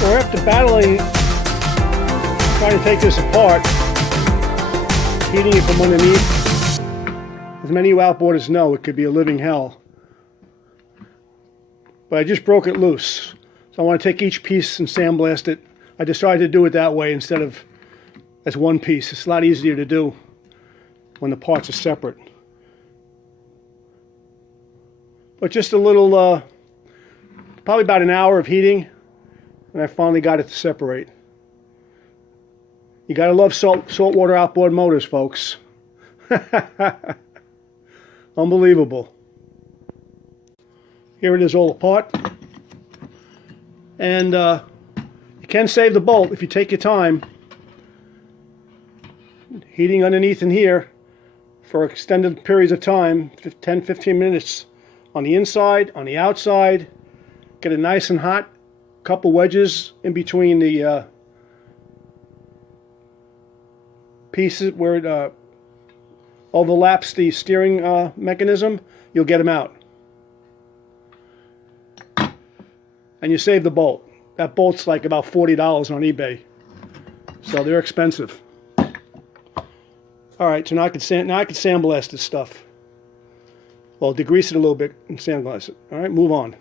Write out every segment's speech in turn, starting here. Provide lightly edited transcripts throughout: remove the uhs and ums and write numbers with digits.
We're after battling, trying to take this apart, heating it from underneath. As many of you outboarders know, it could be a living hell. But I just broke it loose. So I want to take each piece and sandblast it. I decided to do it that way instead of as one piece. It's a lot easier to do when the parts are separate. But just a little, probably about an hour of heating, and I finally got it to separate. You gotta love saltwater outboard motors, folks. Unbelievable. Here it is all apart. And you can save the bolt if you take your time. Heating underneath in here for extended periods of time, 10-15 minutes on the inside, on the outside. Get it nice and hot. Couple wedges in between the pieces where it overlaps the steering mechanism. You'll get them out. And you save the bolt. That bolt's like about $40 on eBay. So they're expensive. Alright, so now I can sandblast this stuff. Well, degrease it a little bit and sandblast it. Alright, move on.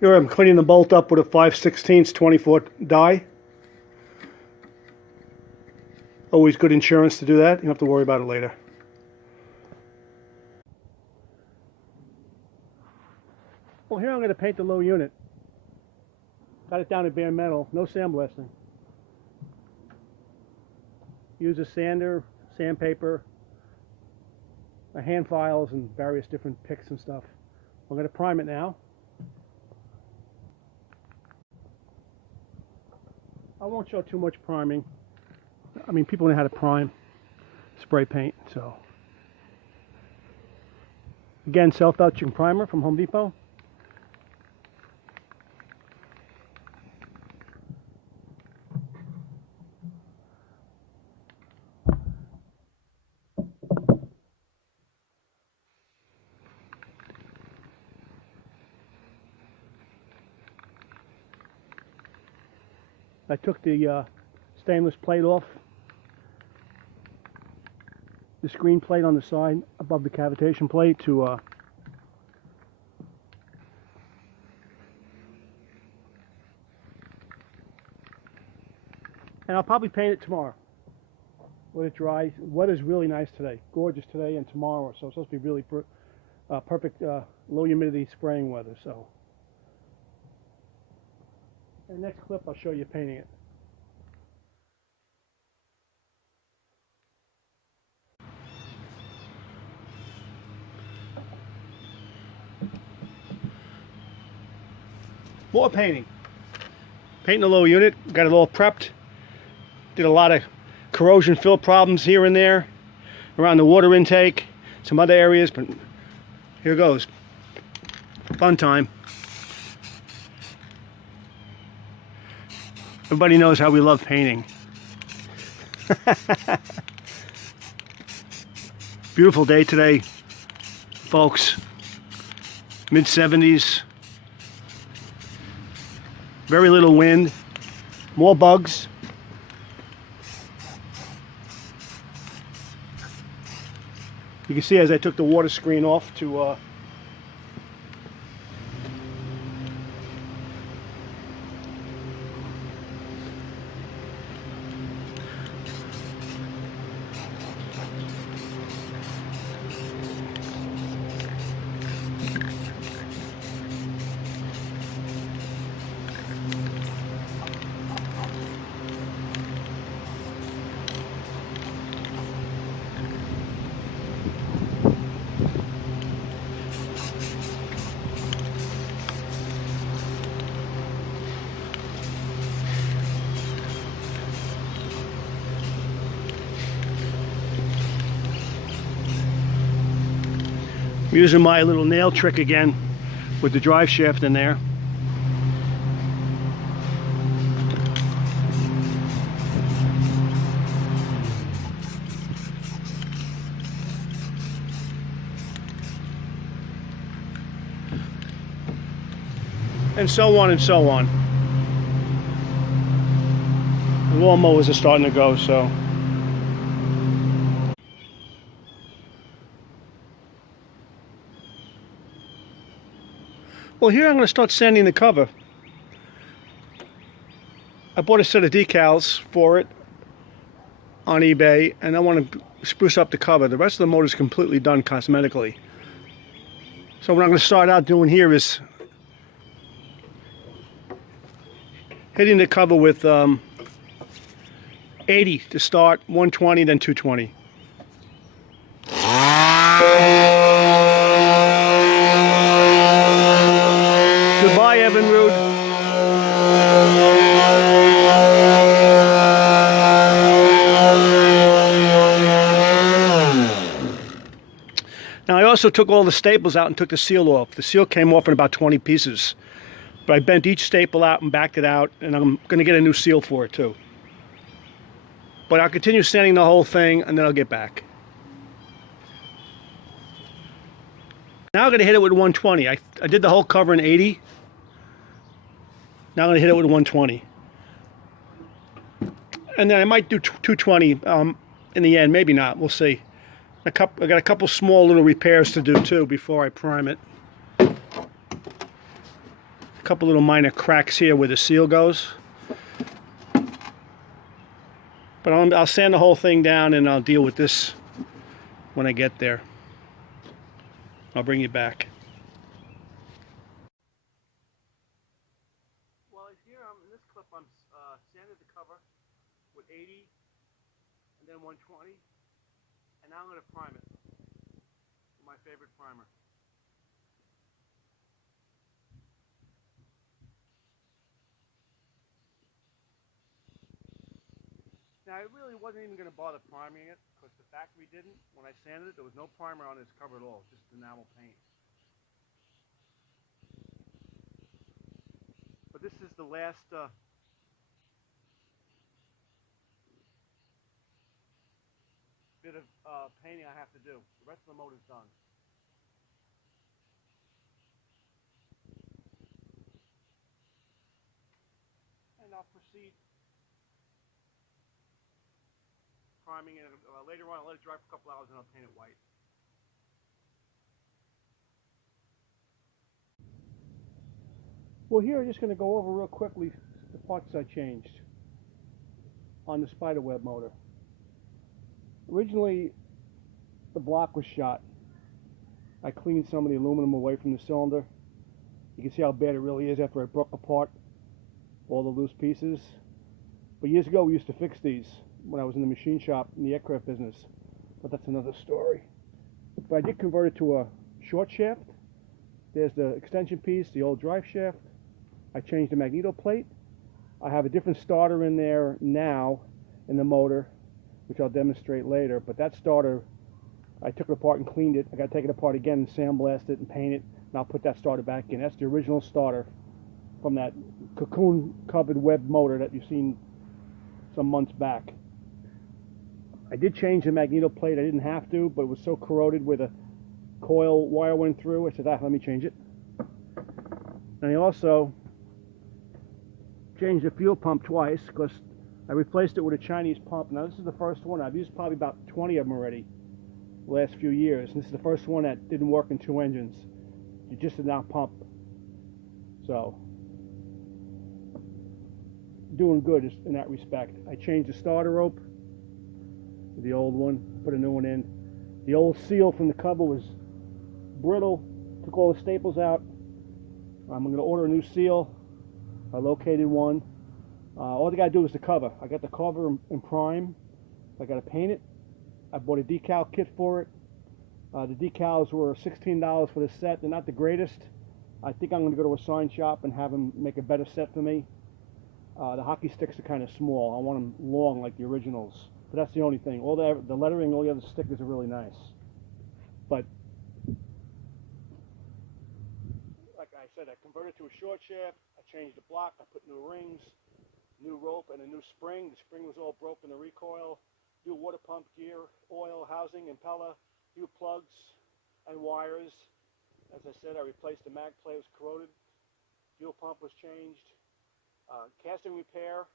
Here I'm cleaning the bolt up with a 5/16 24 die. Always good insurance to do that. You don't have to worry about it later. Well, here I'm going to paint the low unit. Got it down to bare metal, no sandblasting. Use a sander, sandpaper, hand files, and various different picks and stuff. I'm going to prime it now. I won't show too much priming. I mean, people know how to prime spray paint, so. Again, self-belching primer from Home Depot. I took the stainless plate off, the screen plate on the side above the cavitation plate to and I'll probably paint it tomorrow when it dries. Weather's really nice today, gorgeous today and tomorrow, so it's supposed to be really perfect low humidity spraying weather. So. In the next clip, I'll show you painting it. More painting. Painting the low unit. Got it all prepped. Did a lot of corrosion fill problems here and there around the water intake, some other areas, but here goes. Fun time. Everybody knows how we love painting. Beautiful day today, folks. Mid-70s. Very little wind. More bugs. You can see as I took the water screen off to I'm using my little nail trick again with the drive shaft in there. and so on and so on. The lawnmowers are starting to go, so. Well, here I'm going to start sanding the cover. I bought a set of decals for it on eBay, and I want to spruce up the cover. The rest of the motor is completely done cosmetically. So what I'm going to start out doing here is hitting the cover with 80 to start, 120, then 220. Goodbye, Evinrude. Now I also took all the staples out and took the seal off. The seal came off in about 20 pieces. But I bent each staple out and backed it out, and I'm going to get a new seal for it too. But I'll continue sanding the whole thing, and then I'll get back. Now I'm going to hit it with 120. I did the whole cover in 80. Now I'm going to hit it with 120. And then I might do 220 in the end. Maybe not. We'll see. I got a couple small little repairs to do too before I prime it. A couple little minor cracks here where the seal goes. But I'll sand the whole thing down and I'll deal with this when I get there. I'll bring you back. Well, here in this clip I'm sanded the cover with 80 and then 120. And now I'm going to prime it with my favorite primer. Now I really wasn't even going to bother priming it because the factory didn't. When I sanded it, there was no primer on this cover at all, just enamel paint. But this is the last bit of painting I have to do. The rest of the motor's done. And I'll proceed priming it. Later on, I'll let it dry for a couple hours and I'll paint it white. Well, here I'm just going to go over real quickly the parts I changed on the spiderweb motor. Originally, the block was shot. I cleaned some of the aluminum away from the cylinder. You can see how bad it really is after I broke apart all the loose pieces. But years ago, we used to fix these when I was in the machine shop in the aircraft business. But that's another story. But I did convert it to a short shaft. There's the extension piece, the old drive shaft. I changed the magneto plate. I have a different starter in there now in the motor, which I'll demonstrate later. But that starter, I took it apart and cleaned it. I got to take it apart again and sandblast it and paint it, and I'll put that starter back in. That's the original starter from that cocoon-covered web motor that you've seen some months back. I did change the magneto plate. I didn't have to, but it was so corroded where the coil wire went through. I said, let me change it. And I also changed the fuel pump twice because I replaced it with a Chinese pump. Now this is the first one. I've used probably about 20 of them already the last few years. And this is the first one that didn't work in two engines. It just did not pump. So, doing good in that respect. I changed the starter rope, the old one, put a new one in. The old seal from the cover was brittle. Took all the staples out. I'm going to order a new seal. I located one. All I got to do is the cover. I got the cover in prime. I got to paint it. I bought a decal kit for it. The decals were $16 for the set. They're not the greatest. I think I'm going to go to a sign shop and have them make a better set for me. The hockey sticks are kind of small. I want them long like the originals. But that's the only thing. All the lettering, all the other stickers are really nice. But like I said, I converted to a short shaft. I changed the block. I put new rings, new rope, and a new spring. The spring was all broken, the recoil. New water pump gear, oil, housing, impeller, new plugs and wires. As I said, I replaced the mag plate. It was corroded. Fuel pump was changed. Casting repair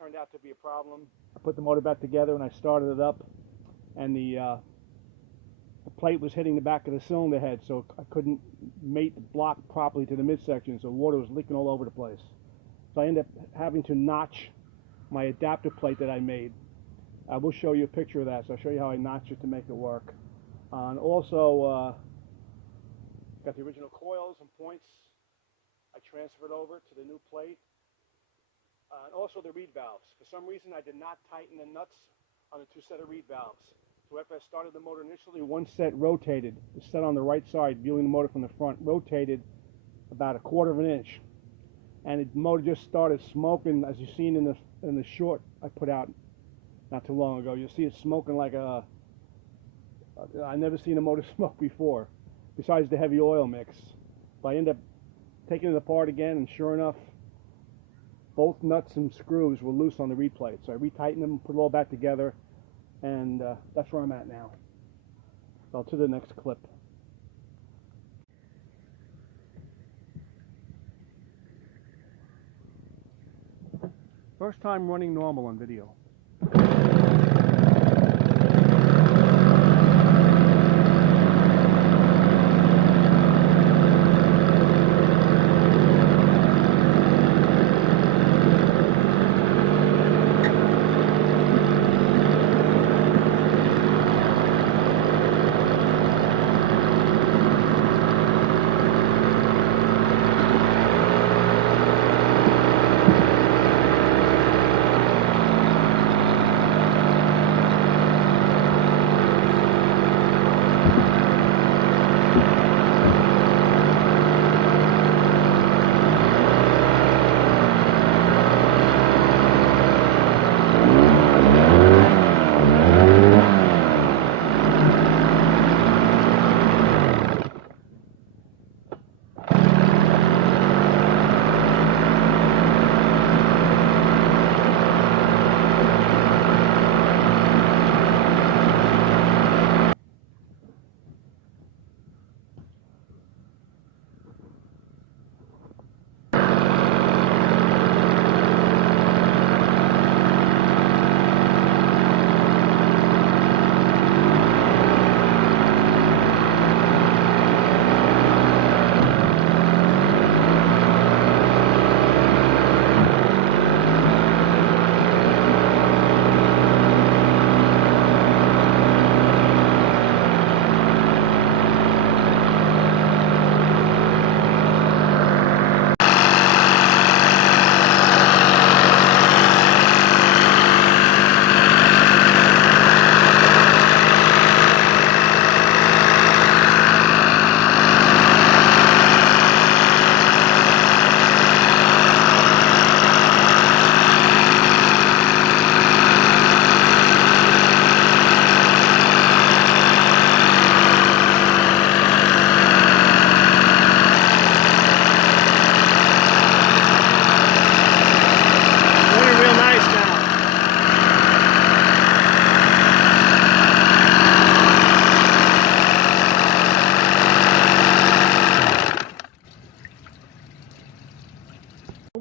turned out to be a problem. I put the motor back together and I started it up, and the plate was hitting the back of the cylinder head, so I couldn't mate the block properly to the midsection, so water was leaking all over the place. So I ended up having to notch my adapter plate that I made. I will show you a picture of that, so I'll show you how I notched it to make it work. And also got the original coils and points. I transferred over to the new plate. And also the reed valves. For some reason I did not tighten the nuts on the two set of reed valves. So after I started the motor initially, one set rotated. The set on the right side, viewing the motor from the front, rotated about 1/4 of an inch. And the motor just started smoking, as you've seen in the short I put out not too long ago. You'll see it smoking like I've never seen a motor smoke before, besides the heavy oil mix. But I ended up taking it apart again, and sure enough, both nuts and screws were loose on the reed plate. So I retightened them, put it all back together, and that's where I'm at now. So to the next clip. First time running normal on video.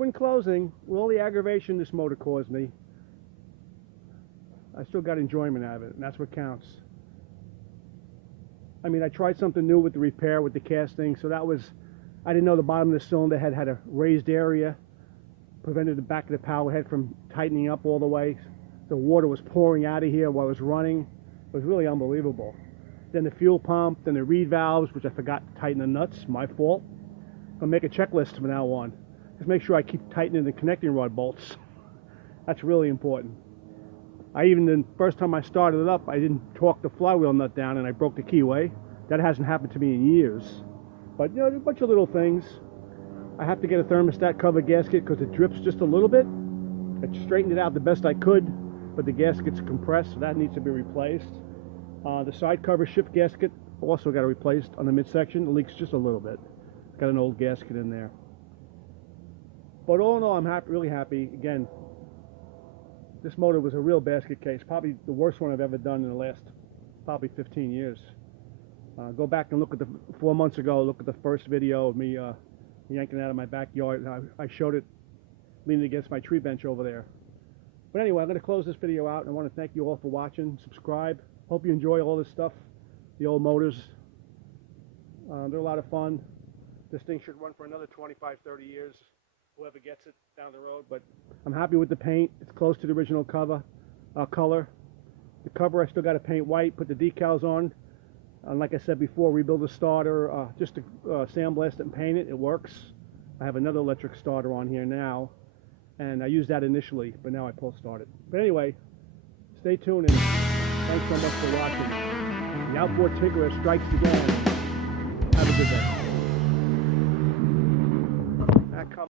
In closing, with all the aggravation this motor caused me, I still got enjoyment out of it, and that's what counts. I mean, I tried something new with the repair, with the casting, so that was, I didn't know the bottom of the cylinder head had a raised area, prevented the back of the power head from tightening up all the way. The water was pouring out of here while I was running. It was really unbelievable. Then the fuel pump, then the reed valves, which I forgot to tighten the nuts, my fault. I'll make a checklist from now on. Just make sure I keep tightening the connecting rod bolts. That's really important. The first time I started it up, I didn't torque the flywheel nut down and I broke the keyway. That hasn't happened to me in years. But you know, a bunch of little things. I have to get a thermostat cover gasket because it drips just a little bit. I straightened it out the best I could, but the gasket's compressed, so that needs to be replaced. The side cover shift gasket also got replaced on the midsection. It leaks just a little bit. Got an old gasket in there. But all in all, I'm really happy. Again, this motor was a real basket case. Probably the worst one I've ever done in the last probably 15 years. Go back and look at 4 months ago, look at the first video of me yanking it out of my backyard. I showed it leaning against my tree bench over there. But anyway, I'm going to close this video out, and I want to thank you all for watching. Subscribe. Hope you enjoy all this stuff, the old motors. They're a lot of fun. This thing should run for another 25, 30 years, whoever gets it down the road. But I'm happy with the paint. It's close to the original color. The cover I still got to paint white, put the decals on. And like I said before, rebuild the starter, just to sandblast it and paint it. It works. I have another electric starter on here now, and I used that initially, but now I pull start it. But anyway, stay tuned, and thanks so much for watching. The outboard tinkerer strikes again. Have a good day.